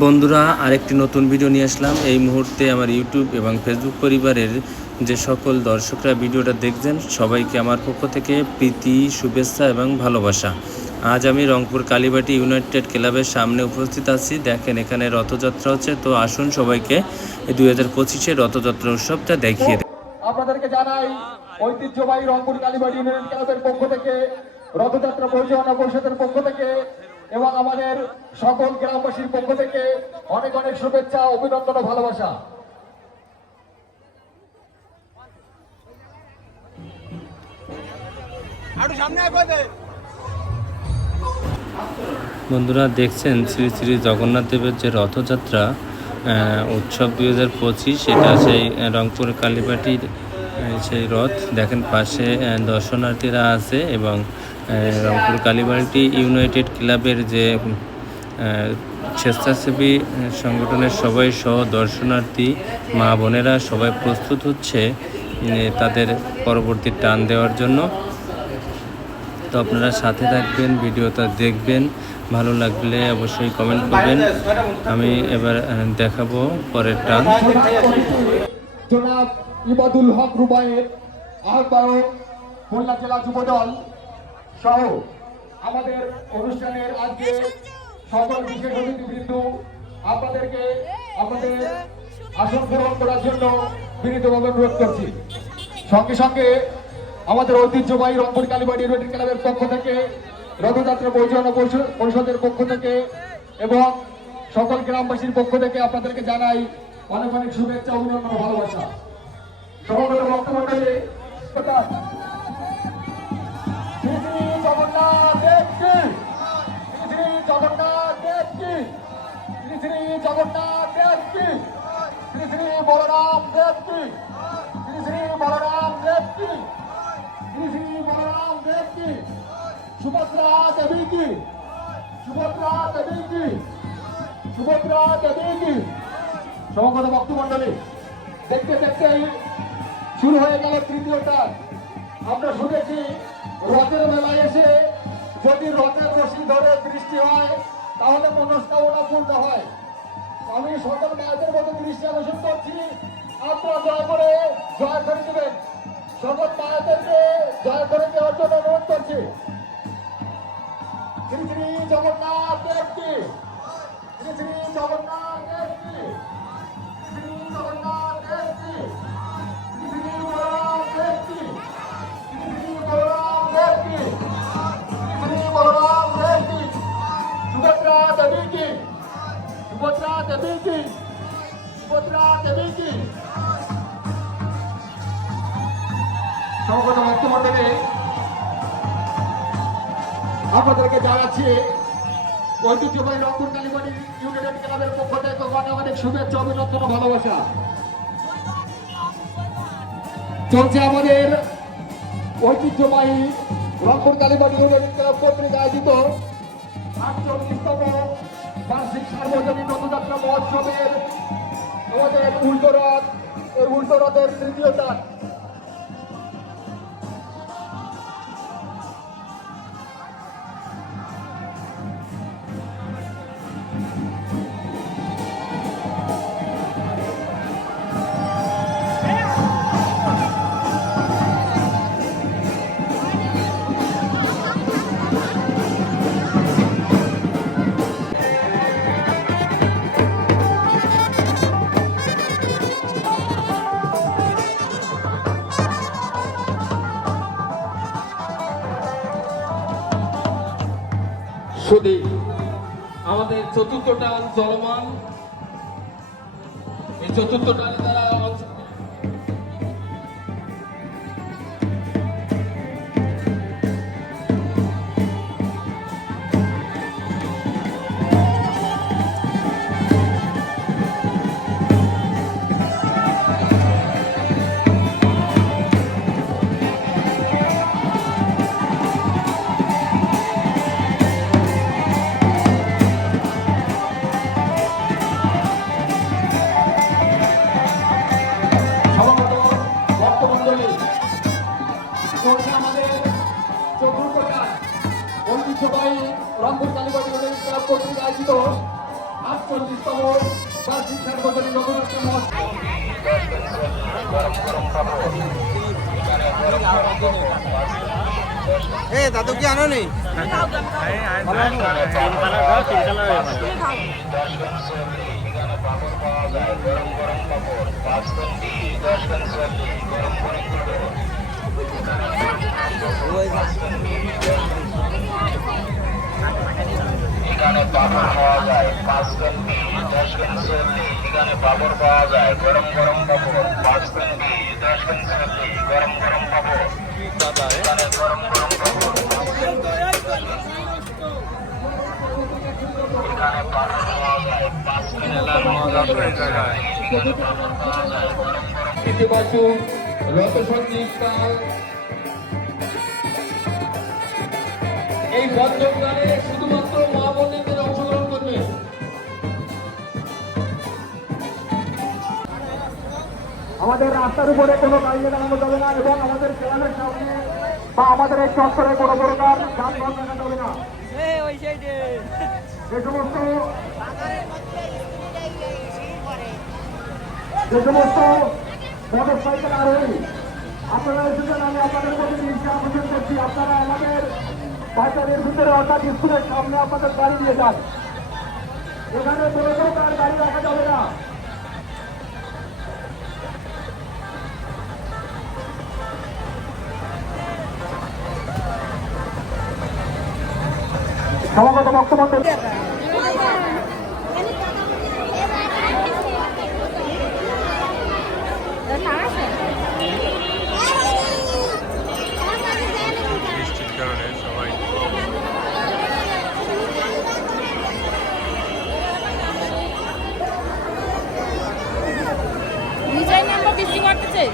বন্ধুরা, আরেকটি নতুন ভিডিও নিয়ে আসলাম। এই মুহূর্তে আমার ইউটিউব এবং ফেসবুক পরিবারের যে সকল দর্শকরা ভিডিওটা দেখছেন, সবাইকে আমার পক্ষ থেকে প্রীতি, শুভেচ্ছা এবং ভালোবাসা। আজ আমি রংপুর কালীবাটি ইউনাইটেড ক্লাবের সামনে উপস্থিত আছি। দেখেন, এখানে রথযাত্রা হচ্ছে। তো আসুন সবাইকে এই 2025-এর রথযাত্রা উৎসবটা দেখিয়ে দেয়। আপনাদেরকে জানাই ঐতিহ্যবাহী রংপুর কালীবাটি ইউনিয়ন ক্লাবের পক্ষ থেকে, রথযাত্রা পরিচালনা পরিষদের পক্ষ থেকে এবং আমাদের সকল গ্রামবাসীর পক্ষ থেকে অনেক অনেক শুভেচ্ছা, অভিনন্দন ও ভালোবাসা। বন্ধুরা, দেখছেন শ্রী শ্রী জগন্নাথ দেবের যে রথযাত্রা উৎসব 2025, এটা সেই রংপুর কালীবাটির সেই রথ। দেখেন পাশে দর্শনার্থীরা আছে এবং রংপুর কালীবাটি ইউনাইটেড ক্লাবের যে স্বেচ্ছাসেবী সংগঠনের সবাই সহ দর্শনার্থী মা বোনেরা সবাই প্রস্তুত হচ্ছে তাদের পরবর্তী টান দেওয়ার জন্য। তো আপনারা সাথে থাকবেন, ভিডিওটা দেখবেন, ভালো লাগলে অবশ্যই কমেন্ট করবেন। আমি এবার দেখাবো পরের টান। জনাব ইবাদুল হক রুবাইয়ের আহ্বায়ক খুলনা জেলা যুবদল সহ আমাদের অনুষ্ঠানের আজকে সকল বিশেষ অতিথিবৃন্দ, আপনাদেরকে আপনাদের আসন গ্রহণ করার জন্য বিনীতভাবে অনুরোধ করছি। সঙ্গে সঙ্গে আমাদের ঐতিহ্যবাহী রংপুর কালীবাটি ইউনাইটেড ক্লাবের পক্ষ থেকে, রথযাত্রা পরিচালনা পরিষদের পক্ষ থেকে এবং সকল গ্রামবাসীর পক্ষ থেকে আপনাদেরকে জানাই অনেক অনেক শুভেচ্ছা, অভিনন্দন, ভালোবাসা। সমবেত ভক্তমণ্ডলী, জগন্নাথ দেব কি, শ্রী জগন্নাথ দেব কি, শ্রী জগন্নাথ দেব কি, শ্রী বলরাম দেব কি, শ্রী বলরাম দেব কি, শ্রী বলরাম দেব কি, সুভদ্রা দেবী কি, সুভদ্রা দেবী কি, সুভদ্রা দেবী কি। সমবেত ভক্তমণ্ডলী, দেখতে দেখতেই শুরু হয়ে গেল তৃতীয়টা। আমরা শুনেছি রথের মেলায় এসে যদি রথের রশি ধরে বৃষ্টি হয় তাহলে মনস্কামনা পূর্ণ হয়। আমি সকল মায়েদের মতো দৃষ্টি আকর্ষণ করছি, আপনারা দয়া করে জয় করে দেবেন। সকল মায়েদেরকে জয় করে দেওয়ার জন্য অনুরোধ করছি। শ্রী শ্রী জগন্নাথ দেব কি, শ্রী শ্রী জগন্নাথ দেব কি, শ্রী জগন্নাথ দেব কি, শ্রী বলরাম দেব কি, শ্রী বলরাম দেব কি, শ্রী বলরাম দেব কি, সুভদ্রা দেবী কি, সুভদ্রা দেবী কি, সুভদ্রা দেবী কি। সমবেত ভক্তমণ্ডলী, আপনাদেরকে জানাচ্ছি ঐতিহ্যবাহী রংপুর কালীবাটি ইউনাইটেড ক্লাবের পক্ষ থেকে অনেক অনেক শুভেচ্ছা, অভিনন্দন, ভালোবাসা। চলছে আমাদের ঐতিহ্যবাহী রংপুর কালীবাটি ইউনাইটেড ক্লাব কর্তৃক আয়োজিত 48তম বার্ষিক সার্বজনীন রথযাত্রা মহোৎসবের আমাদের উল্টো রথ, এই উল্টো রথের তৃতীয় টান। আমাদের চতুর্থ টান চলমান। এই চতুর্থ টানে দ্বারা 25তম বার্ষিক সার্বজনীন রঘুনাথ মহোৎসব। দাদু কি আনো নেই এখানে পাপড় পাওয়া যায় 5 কেজি 10 কেজি চল্লি। এখানে পাপড় পাওয়া যায় গরম গরম পাপড় 5 কেজি 10 কেজি চল্লি। গরম গরম পাপড় এখানে গরম গরম পাপড় এখানে পাপড় পাওয়া যায় 5 কেজি এখানে পাপড় পাওয়া যায় গরম গরম। ইতিবাচক রথসঙ্গীত কাল এই বন্ধন গানে শুধুমাত্র মা বোনেদের অংশগ্রহণ করবে। আমাদের রাস্তার উপরে কোনো গাড়ি লাগানো যাবে না এবং আমাদের গ্রামের সামনে বা আমাদের এই চত্বরে কোনো প্রকার যানবাহন রাখা যাবে না। যে সমস্ত মোটর সাইকেল আরোহী আপনারা এসেছেন, আমি আপনাদের প্রতি দৃষ্টি আকর্ষণ করছি, আপনারা আমাদের বাজারের ভিতরে অর্থাৎ স্কুলের সামনে আপনাদের গাড়ি নিয়ে যান। এখানে কোনো প্রকার গাড়ি রাখা যাবে না। সমাগত বক্তব্য বৃষ্টির কারণে সবাই ডিজাইন আমরা বৃষ্টি করতেছে।